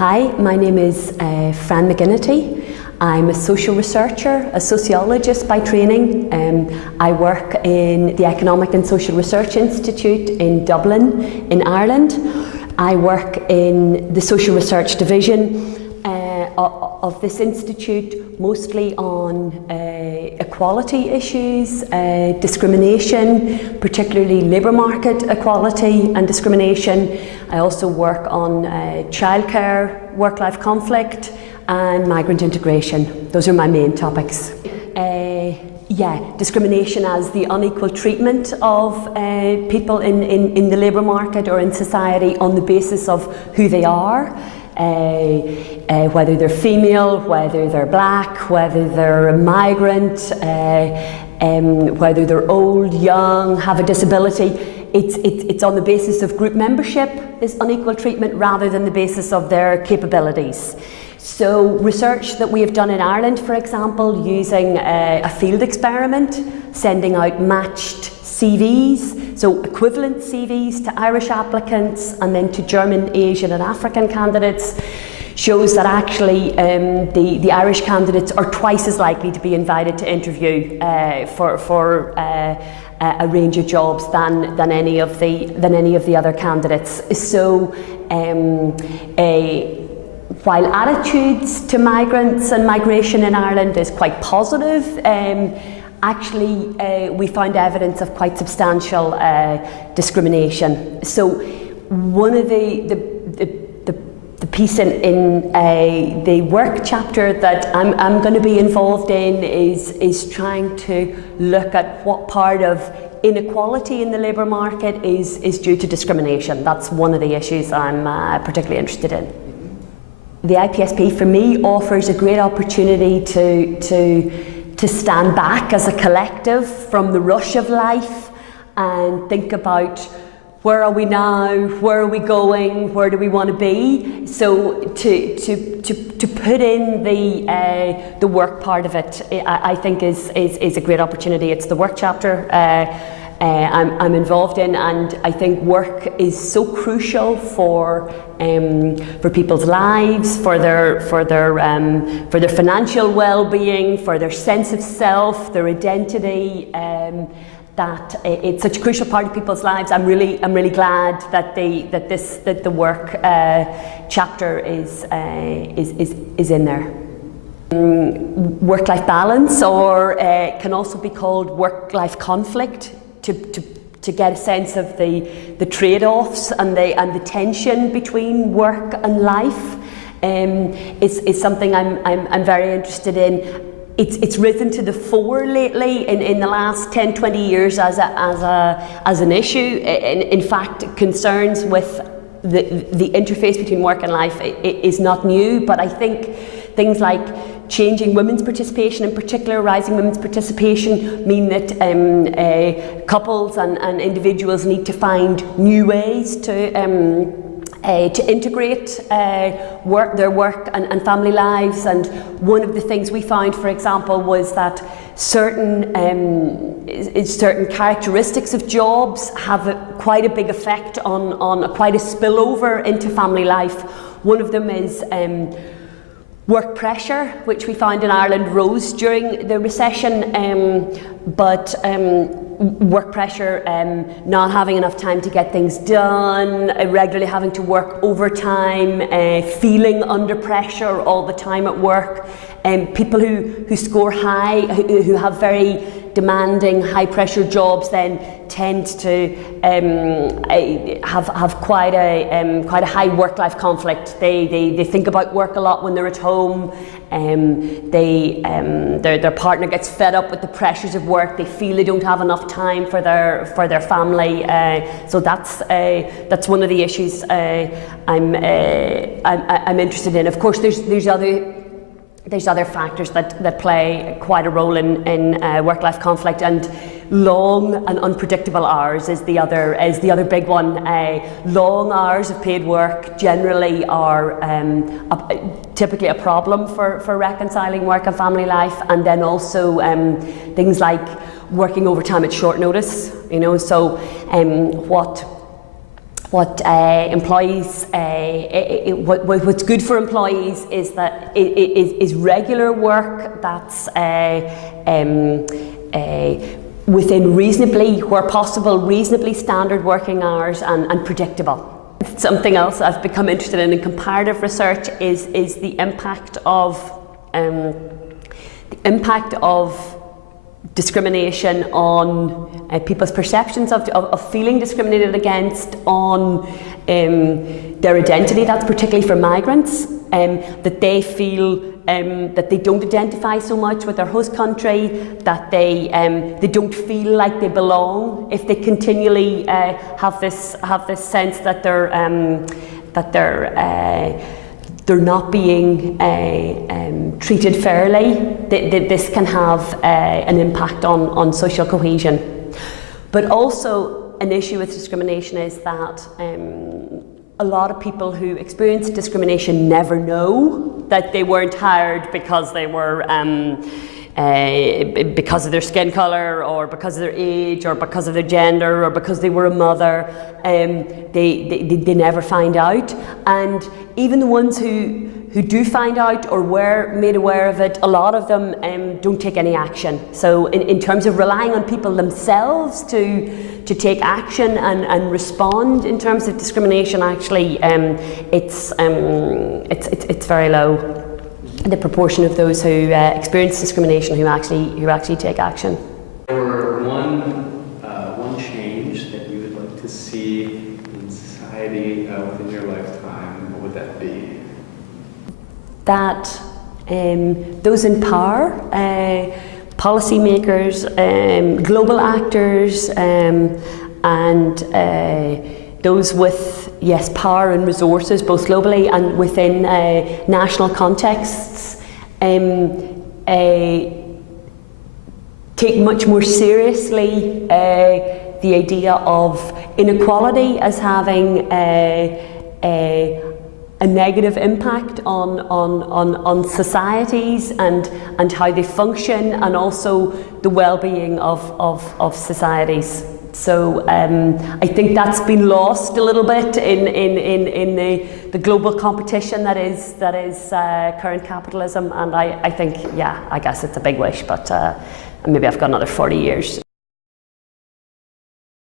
Hi, my name is Fran McGinnity. I'm a social researcher, a sociologist by training. I work in the Economic and Social Research Institute in Dublin, in Ireland. I work in the Social Research Division of this institute, mostly on equality issues, discrimination, particularly labour market equality and discrimination. I also work on childcare, work-life conflict and migrant integration. Those are my main topics. Discrimination as the unequal treatment of people in the labour market or in society on the basis of who they are. Whether they're female, whether they're black, whether they're a migrant, whether they're old, young, have a disability. It's on the basis of group membership, this unequal treatment, rather than the basis of their capabilities. So research that we have done in Ireland, for example, using a field experiment, sending out matched CVs, so equivalent CVs to Irish applicants and then to German, Asian and African candidates, shows that actually the Irish candidates are twice as likely to be invited to interview for a range of jobs than any of the other candidates. So while attitudes to migrants and migration in Ireland is quite positive, actually we found evidence of quite substantial discrimination. So one of the piece in the work chapter that I'm going to be involved in is trying to look at what part of inequality in the labour market is due to discrimination. That's one of the issues I'm particularly interested in. The IPSP for me offers a great opportunity to stand back as a collective from the rush of life and think about where are we now, where are we going, where do we want to be. So to put in the work part of it, I think is a great opportunity. It's the work chapter I'm involved in, and I think work is so crucial for people's lives, for their financial well-being, for their sense of self, their identity. That it's such a crucial part of people's lives. I'm really glad that the work chapter is in there. Work-life balance, or can also be called work-life conflict, to get a sense of the trade-offs and the tension between work and life is something I'm very interested in. It's risen to the fore lately in the last 10-20 years as an issue. In fact, concerns with the interface between work and life is not new, but I think things like changing women's participation, in particular rising women's participation, mean that couples and individuals need to find new ways to integrate their work and family lives. And one of the things we found, for example, was that certain characteristics of jobs have quite a big effect on quite a spillover into family life. One of them is work pressure, which we found in Ireland rose during the recession, but work pressure, not having enough time to get things done, regularly having to work overtime, feeling under pressure all the time at work, people who score high, who have very demanding, high-pressure jobs, then tend to have quite a high work-life conflict. They think about work a lot when they're at home. Their partner gets fed up with the pressures of work. They feel they don't have enough time for their family. So that's one of the issues I'm interested in. Of course, there's other factors that play quite a role in work-life conflict, and long and unpredictable hours is the other big one. Long hours of paid work generally are typically a problem for reconciling work and family life, and then also things like working overtime at short notice. So what What employees, what's good for employees is that is regular work that's within reasonably, where possible, reasonably standard working hours and predictable. Something else I've become interested in comparative research is the impact of discrimination on people's perceptions of feeling discriminated against on their identity. That's particularly for migrants, that they feel that they don't identify so much with their host country, that they don't feel like they belong if they continually have this sense that they're not being treated fairly. This can have an impact on social cohesion. But also an issue with discrimination is that a lot of people who experience discrimination never know that they weren't hired because they were because of their skin colour, or because of their age, or because of their gender, or because they were a mother. They never find out, and even the ones who do find out or were made aware of it, a lot of them don't take any action. So in terms of relying on people themselves to take action and respond in terms of discrimination, actually it's very low, the proportion of those who experience discrimination who actually take action. Or one change that you would like to see in society within your lifetime, what would that be? That those in power, policymakers, global actors, and those with, yes, power and resources, both globally and within national contexts, take much more seriously the idea of inequality as having a negative impact on societies and how they function, and also the well-being of societies. So I think that's been lost a little bit in the global competition that is current capitalism, and I think, yeah, I guess it's a big wish, but maybe I've got another 40 years.